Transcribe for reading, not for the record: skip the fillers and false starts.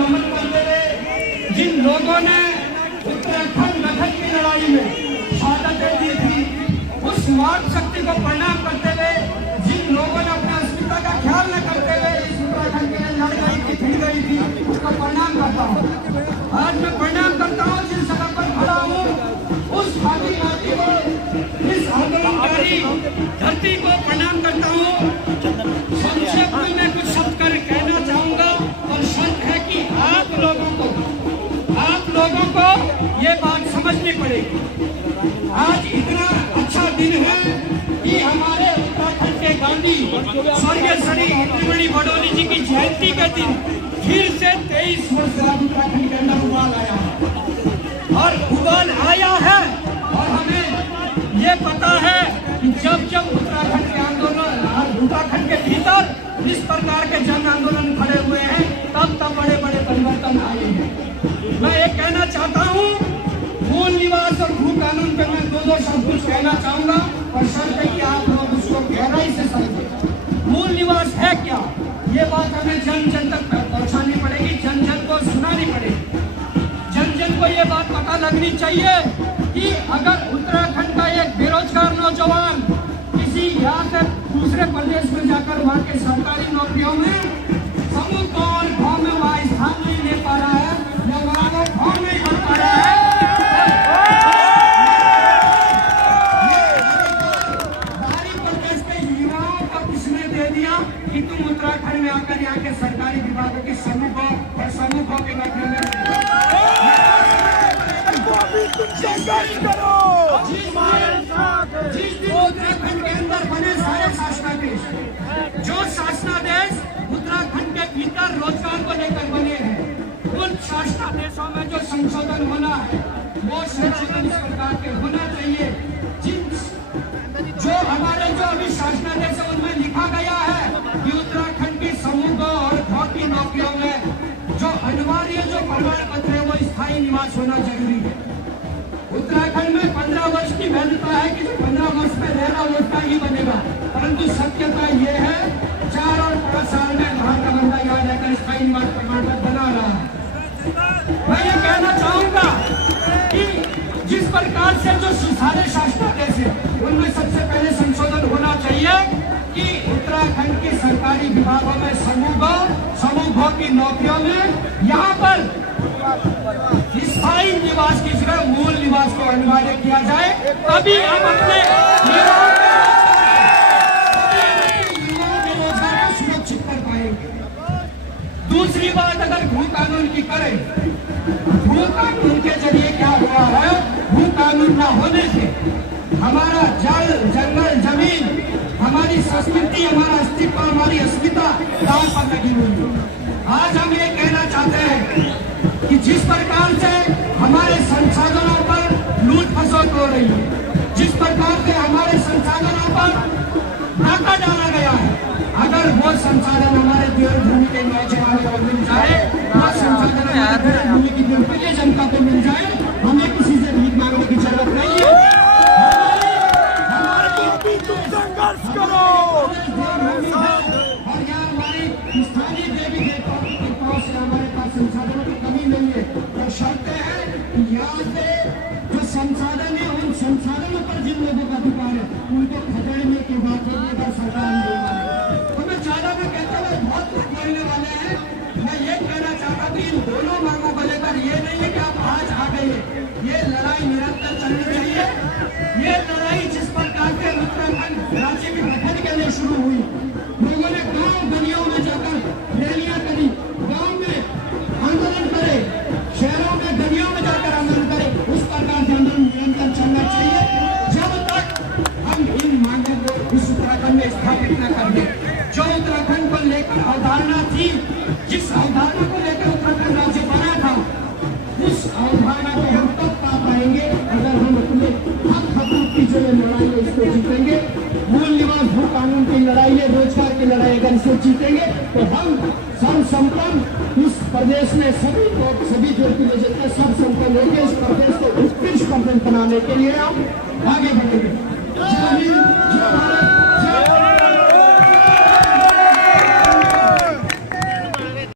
नमन करते हुए जिन लोगों ने उत्तराखंड गठन की लड़ाई में शहादतें दी थी, उस मार्ग शक्ति को प्रणाम करते हुए जिन लोगों ने अपने अस्मिता का ख्याल न करते हुए इस उत्तराखंड के लिए लड़ गई थी, फिर गई थी, उसको प्रणाम करता हूँ। आज मैं प्रणाम करता हूँ जिस सड़क पर खड़ा हूँ, उस खादी माटी को, इस आंदोलनकारी धरती को प्रणाम करता हूँ। संक्षेप में मैं कुछ शब्द कर कहना चाहूंगा और शर्त है कि आप लोगों को ये बात समझनी पड़ेगी। आज इतना अच्छा दिन है कि हमारे उत्तराखंड के गांधी स्वर्गीय श्री इंद्रमणि बडोली जी की जयंती के दिन फिर से 23 वर्ष बाद उत्तराखंड के अंदर उबाल आया है और उबाल आया है। और हमें ये पता है कि जब उत्तराखंड के आंदोलन, उत्तराखंड के भीतर इस प्रकार के जन आंदोलन खड़े हुए हैं, तब बड़े बड़े परिवर्तन आए हैं। मैं ये कहना चाहता हूँ, मूल निवास और भू कानून पे मैं दो शब्द कुछ कहना चाहूंगा और शर्त है कि आप लोग उसको गहराई से समझें। मूल निवास है क्या, ये बात हमें जन तक पहुंचानी पड़ेगी, जन को सुनानी पड़ेगी। जन को ये बात पता लगनी चाहिए कि अगर उत्तराखंड का एक बेरोजगार नौजवान किसी यहाँ से दूसरे प्रदेश में जाकर वहाँ के सरकारी नौकरियों में समूह कौन गाँव में वहाँ स्थान नहीं ले पा रहा है या वहाँ वो फॉर्म नहीं भर पा रहा है, कि तुम उत्तराखंड में आकर यहाँ के सरकारी विभागों के समूहों के माध्यम में संघर्ष करो। जिस दिन उत्तराखंड के अंदर बने सारे शासनादेश, जो शासनादेश उत्तराखंड के भीतर रोजगार को लेकर बने हैं, उन शासनादेशों में जो संशोधन होना है वो संशोधन इस प्रकार के होना चाहिए। जो हमारे जो अभी शासनादेश है उनमें लिखा गया है कि उत्तराखंड की समूह और गाँव की नौकरियों में जो अनिवार्य जो प्रमाण पत्र है वो स्थायी निवास होना जरूरी है। उत्तराखंड में 15 वर्ष की वैधता है कि 15 वर्ष में रहना उसका ही बनेगा, परंतु सत्यता ये है 4 और 5 साल में बाहर का बंदा यहाँ रहकर स्थायी निवास प्रमाण पत्र बना रहा है। मैं ये कहना चाहूंगा कि जिस प्रकार से जो सारे शासनादेश है उनमें सबसे पहले संशोधन होना चाहिए कि उत्तराखंड के सरकारी विभागों में समूहों की नौकरियों में यहाँ पर स्थायी निवास की जगह मूल निवास को अनिवार्य किया जाए, तभी हम अपने युवाओं के रोजगार को सुरक्षित कर पाएंगे। दूसरी बात अगर भू कानून की करें, भू कानून के जरिए क्या हुआ है, भू कानून न होने से हमारा जल, जंगल, जमीन, हमारी संस्कृति, हमारा अस्तित्व, हमारी अस्मिता दांव पर लगी हुई है। आज हम ये कहना चाहते हैं कि जिस प्रकार से हमारे संसाधनों पर लूट खसोट हो रही है, जिस प्रकार से हमारे संसाधनों पर नाका डाला गया है, अगर वो संसाधन हमारे देवभूमि के नौजवानों को मिल जाए, वो संसाधन हमारे देवभूमि की निर्दलीय जनता को मिल जाए, हमें किसी से भीख मांगने की जरूरत नहीं है। संघर्ष करो और यहाँ हमारी स्थानीय देवी देवताओं से हमारे पास संसाधनों की कमी नहीं है। तो शर्त है कि यहाँ से जो संसाधन है उन संसाधनों पर जिन लोगों का अधिकार है उनको खदेड़ने की बात होगी सरकार नहीं माने। तो मैं ज्यादा में कहता हूँ बहुत कुछ बोलने वाले हैं। मैं ये कहना चाहता हूँ कि इन दोनों मांगों को लेकर ये नहीं है कि आप आज आ गए, ये लड़ाई निरंतर चलनी चाहिए। ये लड़ाई जिस प्रकार के उत्तराखंड राज्य के गठन के लिए शुरू हुई, लोगों ने गांव गलियों में जाकर रैलियां करी, गांव में आंदोलन करे, शहरों में गलियों में जाकर आंदोलन करे, उस प्रकार के आंदोलन निरंतर चलना चाहिए जब तक हम इन मांगों को इस उत्तराखंड में स्थापित न कर दें। जो उत्तराखंड को लेकर अवधारणा थी, जिस अवधारणा को लेकर उत्तराखंड राज्य बना था, उस अवधारणा को हम तब पा पाएंगे अगर हम अपने हक हकूक की जो लड़ाई है इसको जीतेंगे। मूल निवास भू कानून की लड़ाई है, रोजगार की लड़ाई अगर इसको जीतेंगे तो हम सर्व संपन्न इस प्रदेश में सभी ज्योतिर्लिंग सब संपन्न होंगे। इस प्रदेश को उत्कृष्ट प्रदेश बनाने के लिए हम आगे बढ़ेंगे।